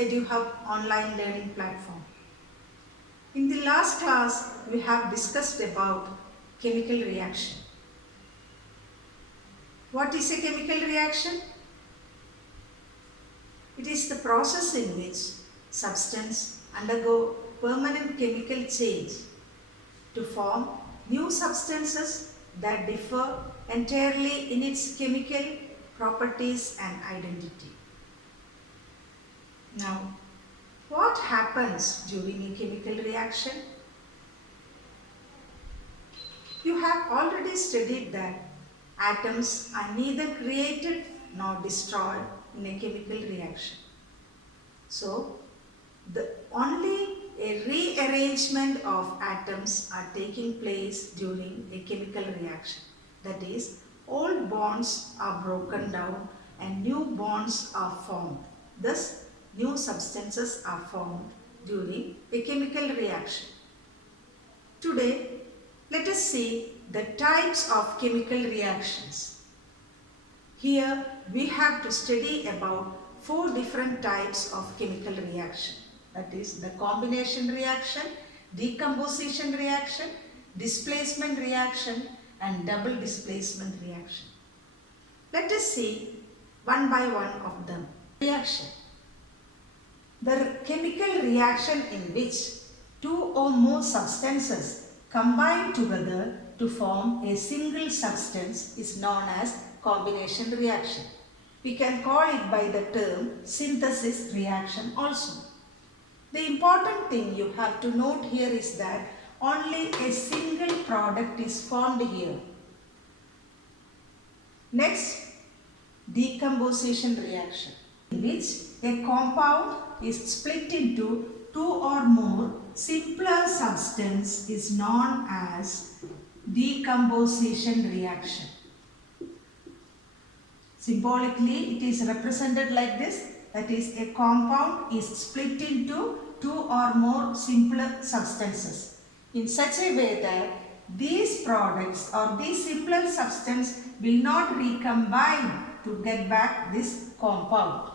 EduHub online learning platform. In the last class, we have discussed about chemical reaction. What is a chemical reaction? It is the process in which substance undergo permanent chemical change to form new substances that differ entirely in its chemical properties and identity. Now, what happens during a chemical reaction? You have already studied that atoms are neither created nor destroyed in a chemical reaction. So, only a rearrangement of atoms are taking place during a chemical reaction. That is, old bonds are broken down and new bonds are formed. Thus, new substances are formed during a chemical reaction. Today, let us see the types of chemical reactions. Here, we have to study about 4 different types of chemical reaction. That is the combination reaction, decomposition reaction, displacement reaction and double displacement reaction. Let us see one by one of them. Reaction. The chemical reaction in which 2 or more substances combine together to form a single substance is known as combination reaction. We can call it by the term synthesis reaction also. The important thing you have to note here is that only a single product is formed here. Next, decomposition reaction, in which a compound is split into 2 or more simpler substance is known as decomposition reaction. Symbolically, it is represented like this. That is, a compound is split into 2 or more simpler substances in such a way that these products or these simpler substance will not recombine to get back this compound.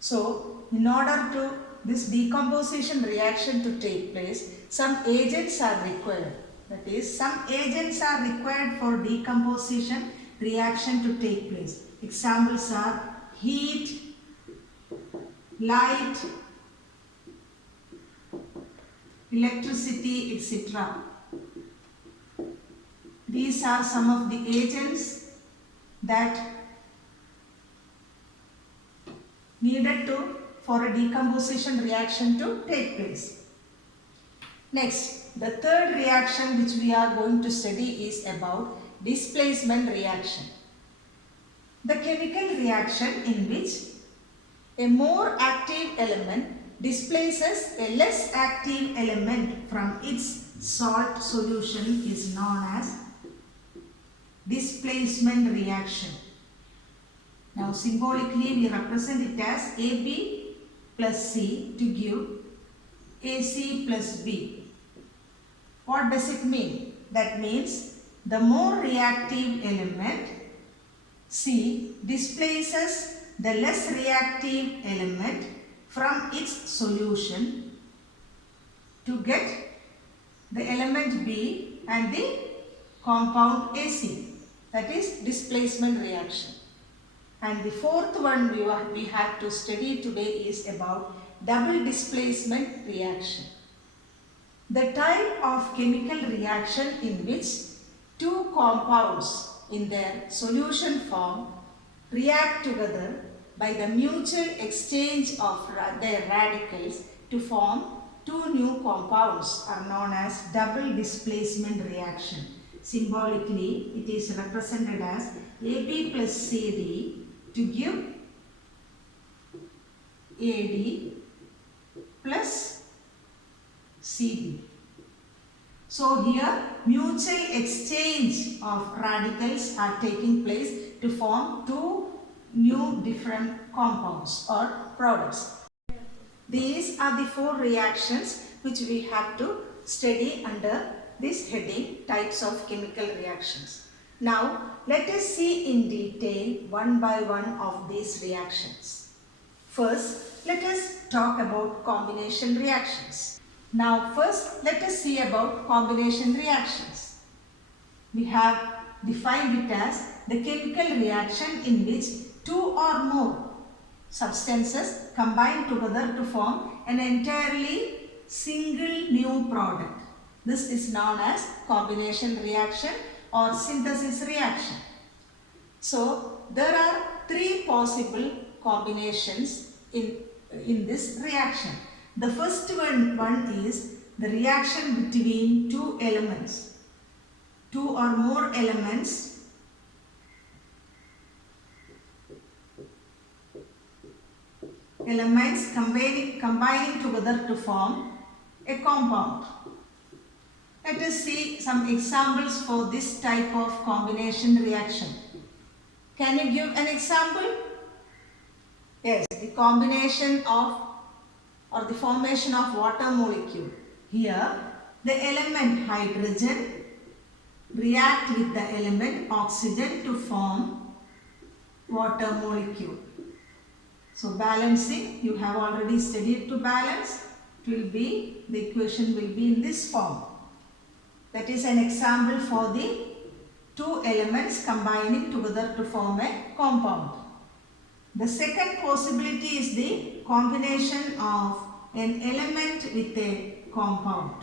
So, in order to this decomposition reaction to take place, some agents are required. That is, some agents are required for decomposition reaction to take place. Examples are heat, light, electricity, etc. These are some of the agents that needed for a decomposition reaction to take place. Next, the third reaction which we are going to study is about displacement reaction. The chemical reaction in which a more active element displaces a less active element from its salt solution is known as displacement reaction. Now, symbolically we represent it as AB plus C to give AC plus B. What does it mean? That means the more reactive element C displaces the less reactive element from its solution to get the element B and the compound AC. That is displacement reaction. And the fourth one we have to study today is about double displacement reaction. The type of chemical reaction in which 2 compounds in their solution form react together by the mutual exchange of their radicals to form 2 new compounds are known as double displacement reaction. Symbolically, it is represented as AB plus CD to give AD plus CD. So here mutual exchange of radicals are taking place to form 2 new different compounds or products. These are the 4 reactions which we have to study under this heading, types of chemical reactions. Now let us see in detail one by one of these reactions. First, let us talk about combination reactions. Now first let us see about combination reactions. We have defined it as the chemical reaction in which two or more substances combine together to form an entirely single new product. This is known as combination reaction or synthesis reaction. So there are three possible combinations in this reaction. The first one is the reaction between two elements. Two or more elements combining together to form a compound. Let us see some examples for this type of combination reaction. Can you give an example? Yes, the combination of or the formation of water molecule. Here, the element hydrogen react with the element oxygen to form water molecule. So balancing, you have already studied to balance. The equation will be in this form. That is an example for the two elements combining together to form a compound. The second possibility is the combination of an element with a compound.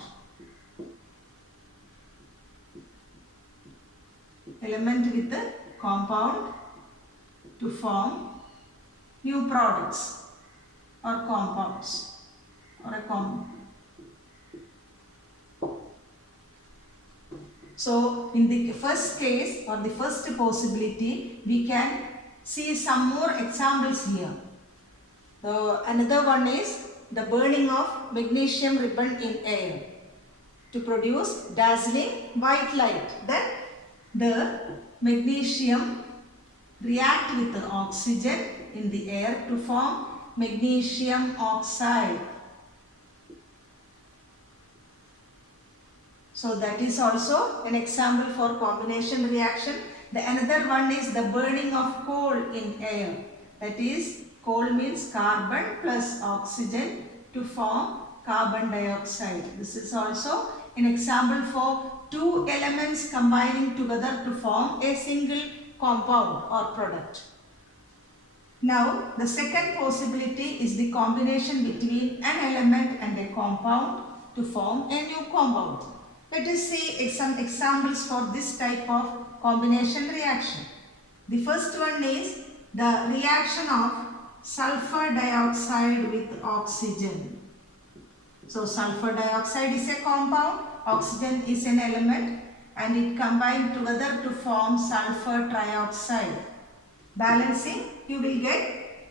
Element with a compound to form new products or compounds or a compound. So in the first case or the first possibility, we can see some more examples here. Another one is the burning of magnesium ribbon in air to produce dazzling white light. Then the magnesium react with the oxygen in the air to form magnesium oxide. So that is also an example for combination reaction. The another one is the burning of coal in air. That is, coal means carbon plus oxygen to form carbon dioxide. This is also an example for two elements combining together to form a single compound or product. Now, the second possibility is the combination between an element and a compound to form a new compound. Let us see some examples for this type of combination reaction. The first one is the reaction of sulfur dioxide with oxygen. So sulfur dioxide is a compound, oxygen is an element, and it combined together to form sulfur trioxide. Balancing, you will get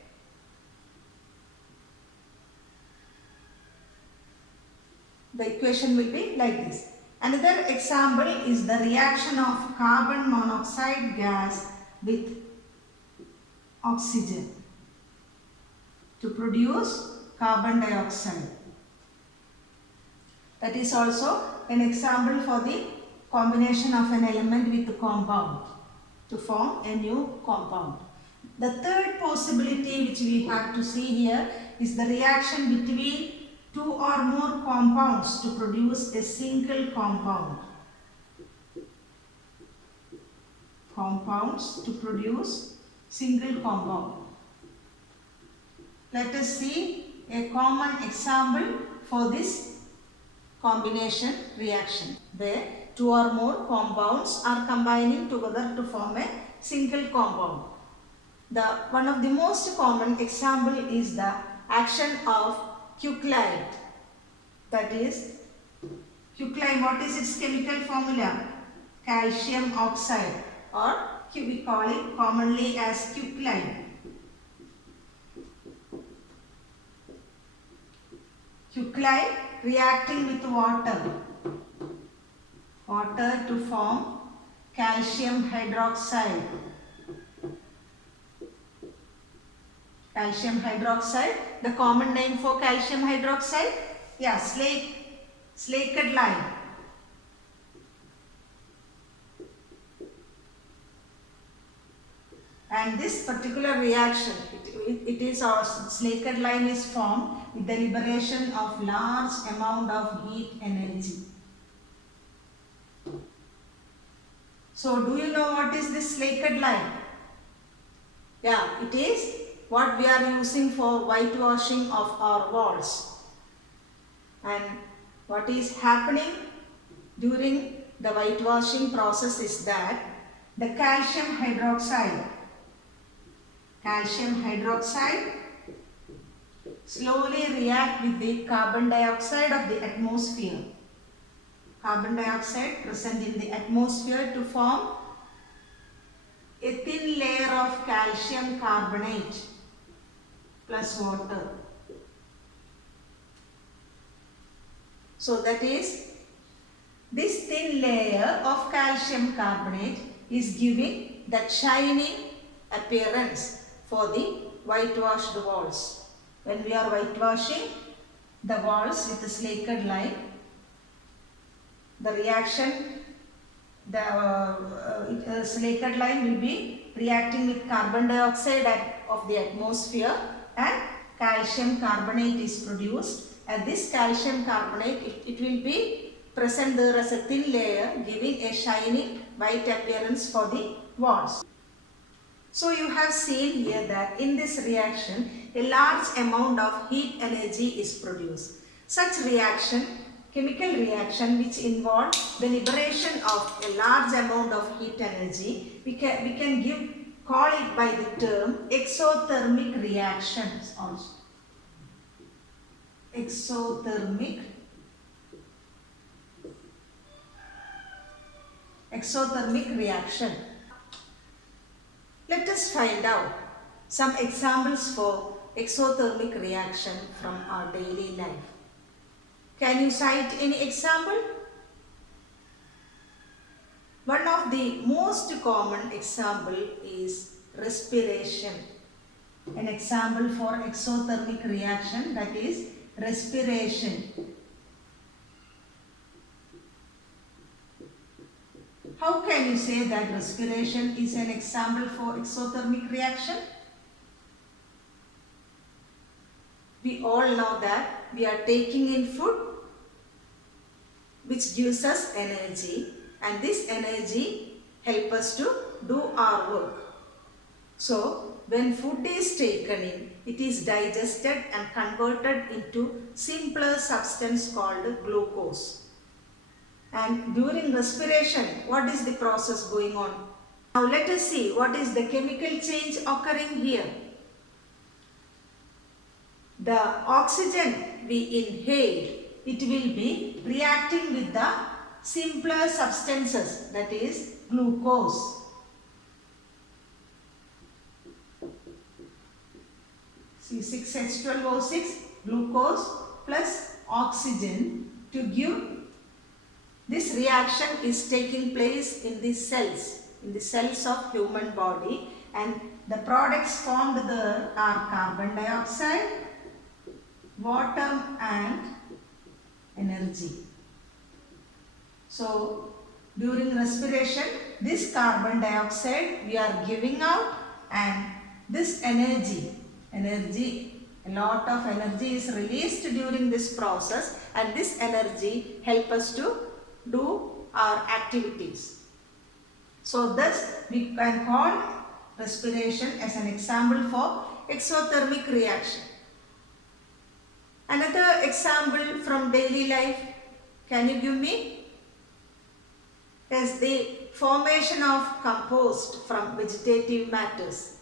the equation will be like this. Another example is the reaction of carbon monoxide gas with oxygen to produce carbon dioxide. That is also an example for the combination of an element with a compound to form a new compound. The third possibility which we have to see here is the reaction between two or more compounds to produce a single compound. Compounds to produce single compound. Let us see a common example for this combination reaction, where two or more compounds are combining together to form a single compound. One of the most common example is the action of quicklime. That is, quicklime, what is its chemical formula? Calcium oxide, or we call it commonly as quicklime. Quicklime reacting with water to form calcium hydroxide. Calcium hydroxide, the common name for calcium hydroxide? Yeah, slaked lime. And this particular reaction, it is our Slacked line is formed with the liberation of large amount of heat energy. So do you know what is this Slacked line? Yeah, it is what we are using for whitewashing of our walls. And what is happening during the whitewashing process is that the calcium hydroxide slowly react with the carbon dioxide of the atmosphere. Carbon dioxide present in the atmosphere to form a thin layer of calcium carbonate plus water. So that is, this thin layer of calcium carbonate is giving that shining appearance for the whitewashed walls. When we are whitewashing the walls with the Slacked line, the reaction, the Slacked line will be reacting with carbon dioxide of the atmosphere, and calcium carbonate is produced, and this calcium carbonate, it will be present there as a thin layer giving a shining white appearance for the walls. So you have seen here that in this reaction a large amount of heat energy is produced. Such reaction, chemical reaction which involve the liberation of a large amount of heat energy, we can call it by the term exothermic reactions also. Exothermic reaction. Let us find out some examples for exothermic reaction from our daily life. Can you cite any example? One of the most common example is respiration. An example for exothermic reaction, that is respiration. How can you say that respiration is an example for exothermic reaction? We all know that we are taking in food which gives us energy, and this energy helps us to do our work. So when food is taken in, it is digested and converted into simpler substance called glucose. And during respiration, what is the process going on? Now let us see what is the chemical change occurring here. The oxygen we inhale, it will be reacting with the simpler substances, that is glucose. See, 6H12O6, glucose plus oxygen to give. This reaction is taking place in the cells of human body, and the products formed there are carbon dioxide, water and energy. So during respiration, this carbon dioxide we are giving out, and this energy, a lot of energy is released during this process, and this energy helps us to do our activities. So thus we can call respiration as an example for exothermic reaction. Another example from daily life, can you give me? Is the formation of compost from vegetative matters.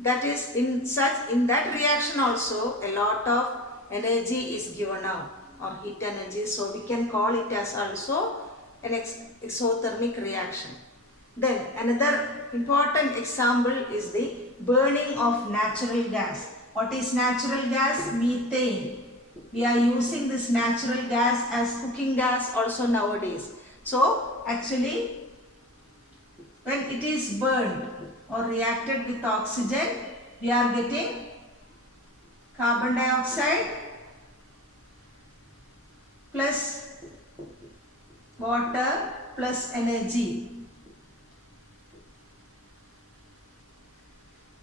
That is, in that reaction also a lot of energy is given out, or heat energy, so we can call it as also an exothermic reaction. Then another important example is the burning of natural gas. What is natural gas? Methane. We are using this natural gas as cooking gas also nowadays. So actually when it is burned or reacted with oxygen, we are getting carbon dioxide plus water plus energy.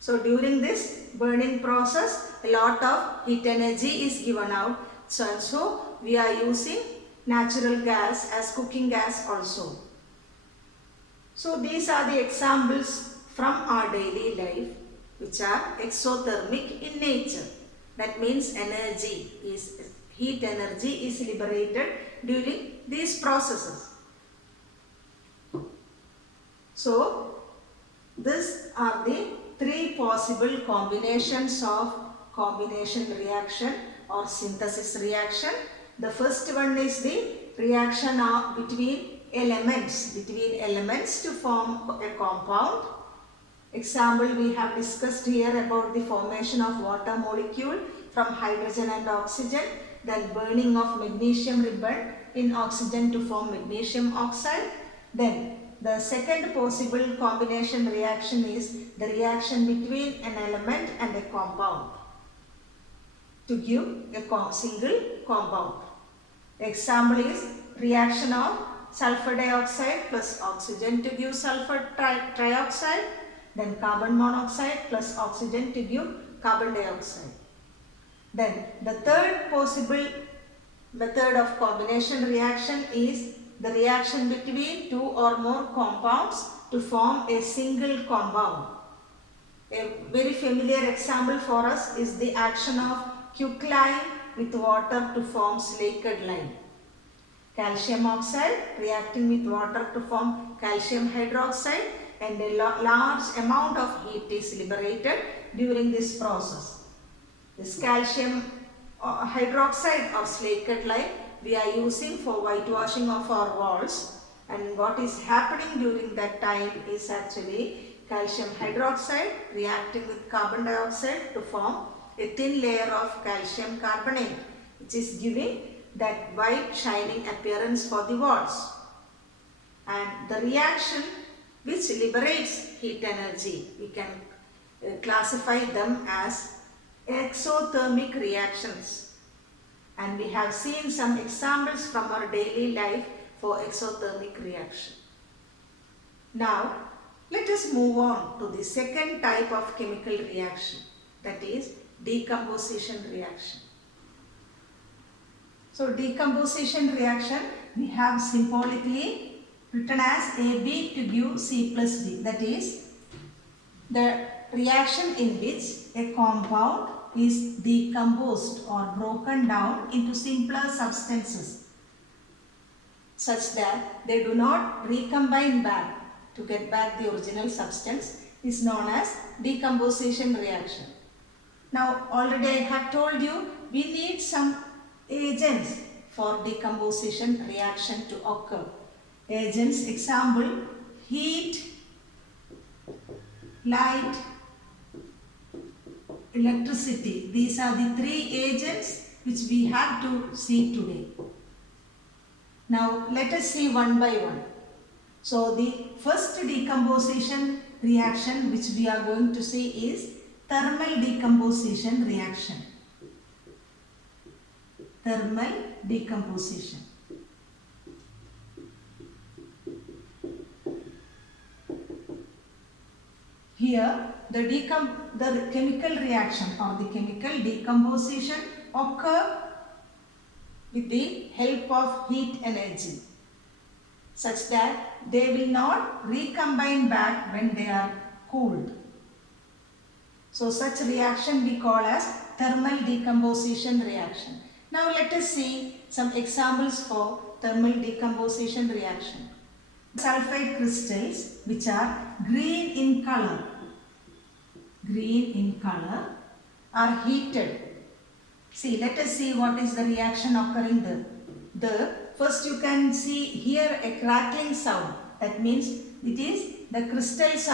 So during this burning process, a lot of heat energy is given out. So we are using natural gas as cooking gas also. So these are the examples from our daily life which are exothermic in nature. That means heat energy is liberated during these processes. So these are the three possible combinations of combination reaction or synthesis reaction. The first one is the reaction between elements to form a compound. Example, we have discussed here about the formation of water molecule from hydrogen and oxygen, then burning of magnesium ribbon in oxygen to form magnesium oxide. Then the second possible combination reaction is the reaction between an element and a compound to give a single compound. Example is reaction of sulfur dioxide plus oxygen to give sulfur trioxide, then carbon monoxide plus oxygen to give carbon dioxide. Then the third possible method of combination reaction is the reaction between two or more compounds to form a single compound. A very familiar example for us is the action of quicklime with water to form slaked lime. Calcium oxide reacting with water to form calcium hydroxide, and a large amount of heat is liberated during this process. This calcium hydroxide or slaked lime we are using for whitewashing of our walls, and what is happening during that time is actually calcium hydroxide reacting with carbon dioxide to form a thin layer of calcium carbonate, which is giving that white shining appearance for the walls. And the reaction which liberates heat energy, we can classify them as exothermic reactions. And we have seen some examples from our daily life for exothermic reaction. Now, let us move on to the second type of chemical reaction, that is decomposition reaction. So decomposition reaction we have symbolically written as AB to give C plus B. That is the reaction in which a compound is decomposed or broken down into simpler substances such that they do not recombine back to get back the original substance is known as decomposition reaction. Now already I have told you we need some agents for decomposition reaction to occur. Agents, example, heat, light, electricity. These are the three agents which we have to see today. Now let us see one by one. So the first decomposition reaction which we are going to see is thermal decomposition reaction. Thermal decomposition. Here the chemical reaction or the chemical decomposition occur with the help of heat energy such that they will not recombine back when they are cooled. So such reaction we call as thermal decomposition reaction. Now let us see some examples for thermal decomposition reaction. Sulfide crystals which are green in color are heated. See, let us see what is the reaction occurring there. First you can see here a crackling sound. That means it is the crystals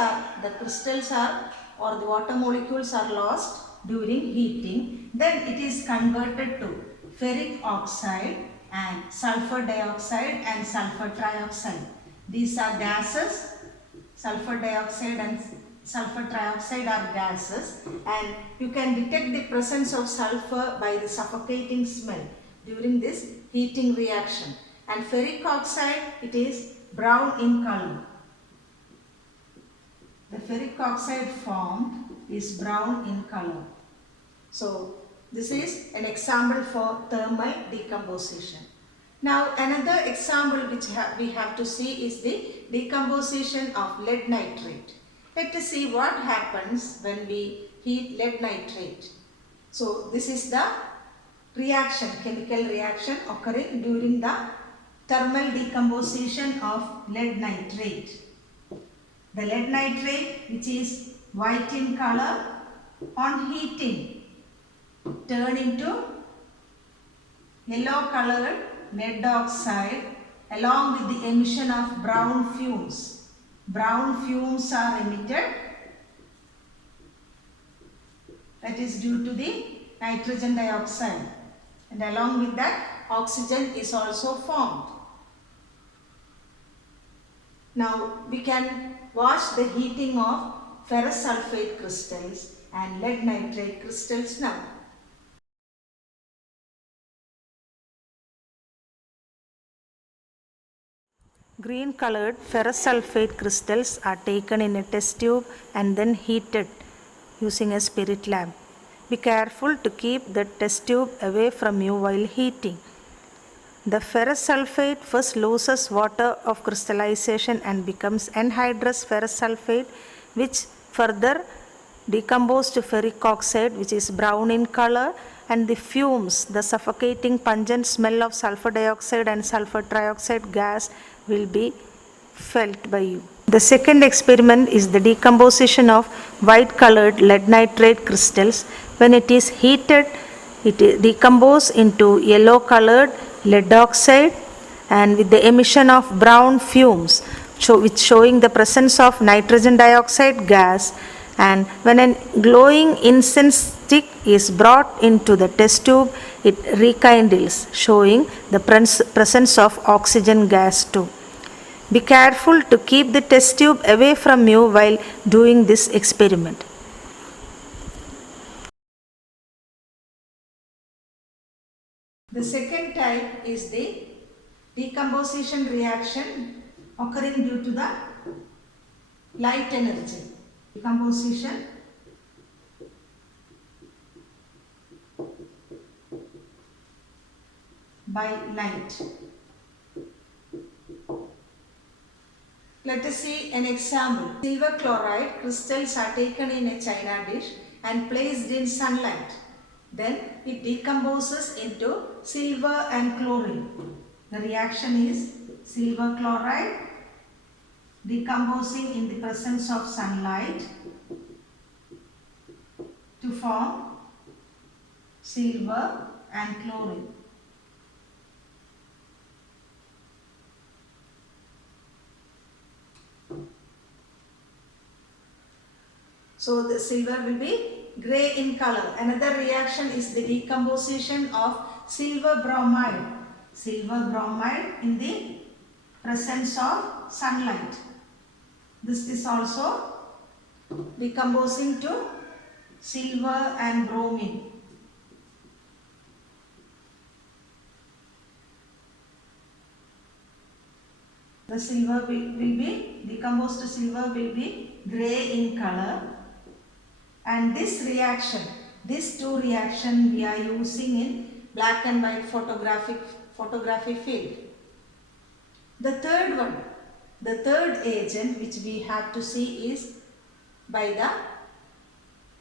are or the water molecules are lost during heating. Then it is converted to ferric oxide and sulfur dioxide and sulfur trioxide. These are gases. Sulfur dioxide and sulfur trioxide are gases, and you can detect the presence of sulfur by the suffocating smell during this heating reaction. And ferric oxide, it is brown in color. The ferric oxide formed is brown in color. So this is an example for thermal decomposition. Now another example which we have to see is the decomposition of lead nitrate. Let us see what happens when we heat lead nitrate. So this is the reaction, chemical reaction occurring during the thermal decomposition of lead nitrate. The lead nitrate, which is white in color, on heating turn into yellow colored lead oxide along with the emission of brown fumes. Brown fumes are emitted, that is due to the nitrogen dioxide, and along with that oxygen is also formed. Now we can watch the heating of ferrous sulfate crystals and lead nitrate crystals now. Green colored ferrous sulfate crystals are taken in a test tube and then heated using a spirit lamp. Be careful to keep the test tube away from you while heating. The ferrous sulfate first loses water of crystallization and becomes anhydrous ferrous sulfate, which further decomposes to ferric oxide, which is brown in color, and the fumes, the suffocating pungent smell of sulfur dioxide and sulfur trioxide gas will be felt by you. The second experiment is the decomposition of white colored lead nitrate crystals. When it is heated, it decomposes into yellow colored lead oxide and with the emission of brown fumes, which showing the presence of nitrogen dioxide gas, and when a glowing incense stick is brought into the test tube, it rekindles, showing the presence of oxygen gas too. Be careful to keep the test tube away from you while doing this experiment. The second type is the decomposition reaction occurring due to the light energy. Decomposition by light. Let us see an example. Silver chloride crystals are taken in a china dish and placed in sunlight. Then it decomposes into silver and chlorine. The reaction is silver chloride decomposing in the presence of sunlight to form silver and chlorine. So the silver will be grey in color. Another reaction is the decomposition of silver bromide. Silver bromide in the presence of sunlight. This is also decomposing to silver and bromine. The silver will be decomposed to silver will be grey in color. And this reaction, these two reactions we are using in black and white photography field. The third one, the third agent which we have to see is by the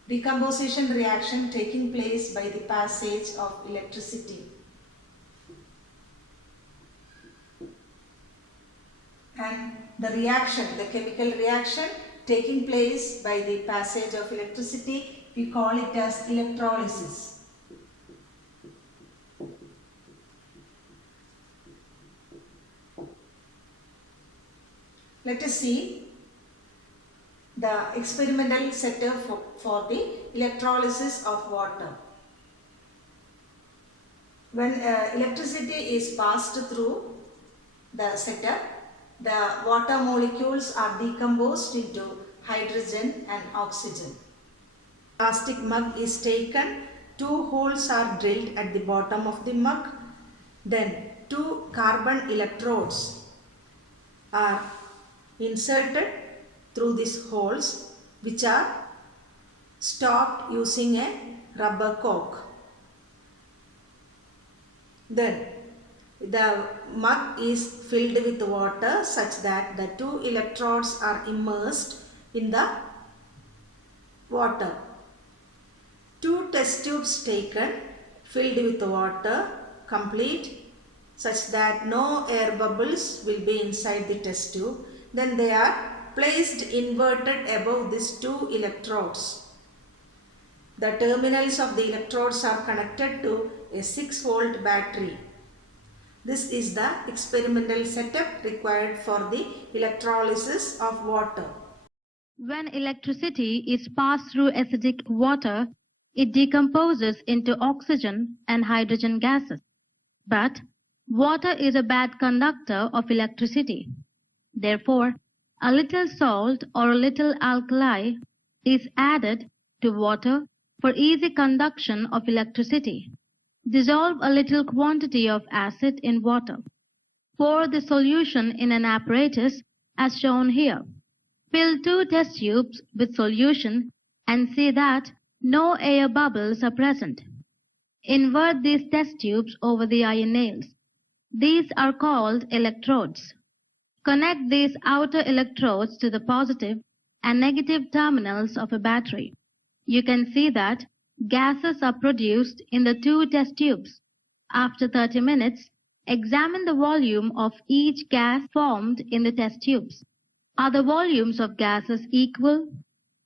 decomposition reaction taking place by the passage of electricity. And the reaction, the chemical reaction taking place by the passage of electricity, we call it as electrolysis. Let us see the experimental setup for the electrolysis of water. When electricity is passed through the setup, the water molecules are decomposed into hydrogen and oxygen. Plastic mug is taken, 2 holes are drilled at the bottom of the mug, then 2 carbon electrodes are inserted through these holes which are stopped using a rubber cork. Then the mug is filled with water such that the two electrodes are immersed in the water. Two test tubes taken, filled with water, complete, such that no air bubbles will be inside the test tube. Then they are placed inverted above these two electrodes. The terminals of the electrodes are connected to a 6-volt battery. This is the experimental setup required for the electrolysis of water. When electricity is passed through acidic water, it decomposes into oxygen and hydrogen gases. But water is a bad conductor of electricity. Therefore, a little salt or a little alkali is added to water for easy conduction of electricity. Dissolve a little quantity of acid in water. Pour the solution in an apparatus as shown here. Fill 2 test tubes with solution and see that no air bubbles are present. Invert these test tubes over the iron nails. These are called electrodes. Connect these outer electrodes to the positive and negative terminals of a battery. You can see that gases are produced in the 2 test tubes. After 30 minutes, examine the volume of each gas formed in the test tubes. Are the volumes of gases equal?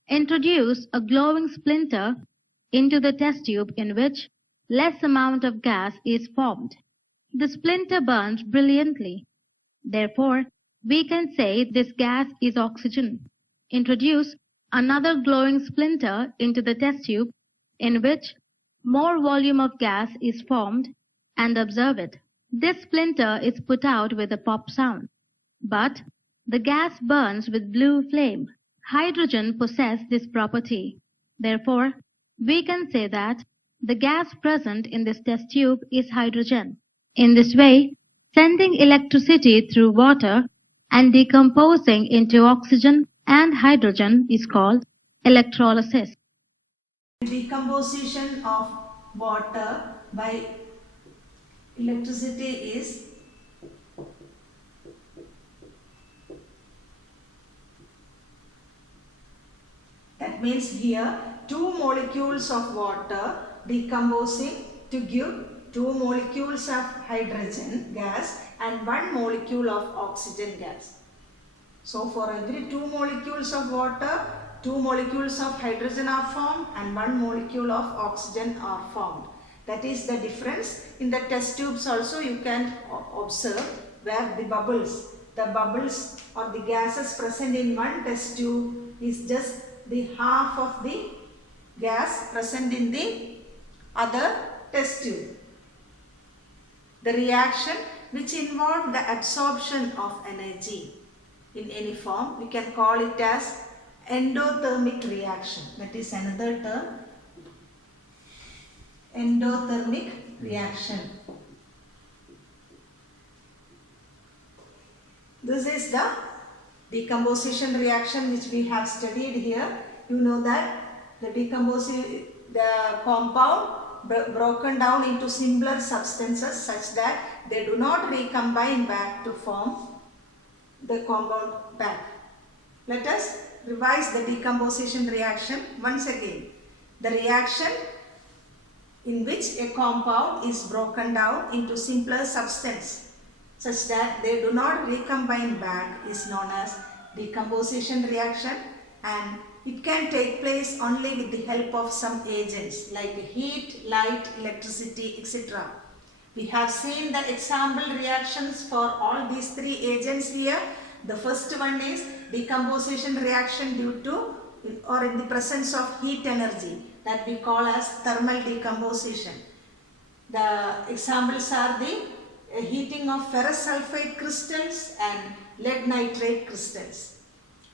Introduce a glowing splinter into the test tube in which less amount of gas is formed. The splinter burns brilliantly. Therefore, we can say this gas is oxygen. Introduce another glowing splinter into the test tube in which more volume of gas is formed and observe it. This splinter is put out with a pop sound. But the gas burns with blue flame. Hydrogen possesses this property. Therefore, we can say that the gas present in this test tube is hydrogen. In this way, sending electricity through water and decomposing into oxygen and hydrogen is called electrolysis. Decomposition of water by electricity is that means here 2 molecules of water decomposing to give 2 molecules of hydrogen gas and 1 molecule of oxygen gas. So for every 2 molecules of water, 2 molecules of hydrogen are formed and 1 molecule of oxygen are formed. That is the difference. In the test tubes also you can observe where the bubbles or the gases present in one test tube is just the half of the gas present in the other test tube. The reaction which involves the absorption of energy in any form, we can call it as endothermic reaction. That is another term, endothermic reaction. This is the decomposition reaction which we have studied here. You know that the compound broken down into simpler substances such that they do not recombine back to form the compound back. Let us revise the decomposition reaction once again. The reaction in which a compound is broken down into simpler substance such that they do not recombine back is known as decomposition reaction, and it can take place only with the help of some agents like heat, light, electricity, etc. We have seen the example reactions for all these 3 agents here. The first one is decomposition reaction due to or in the presence of heat energy that we call as thermal decomposition. The examples are the heating of ferrous sulfide crystals and lead nitrate crystals.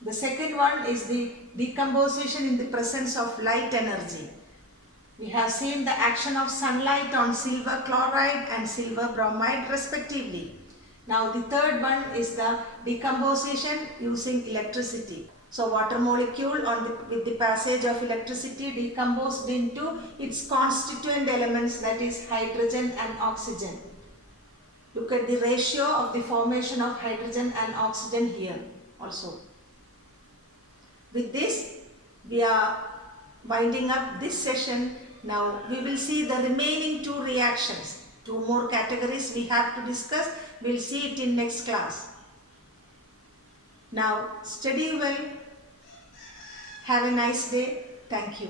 The second one is the decomposition in the presence of light energy. We have seen the action of sunlight on silver chloride and silver bromide respectively. Now the third one is the decomposition using electricity. So water molecule with the passage of electricity decomposed into its constituent elements, that is hydrogen and oxygen. Look at the ratio of the formation of hydrogen and oxygen here also. With this, we are winding up this session. Now we will see the remaining two reactions. Two more categories we have to discuss. We will see it in next class. Now study well. Have a nice day. Thank you.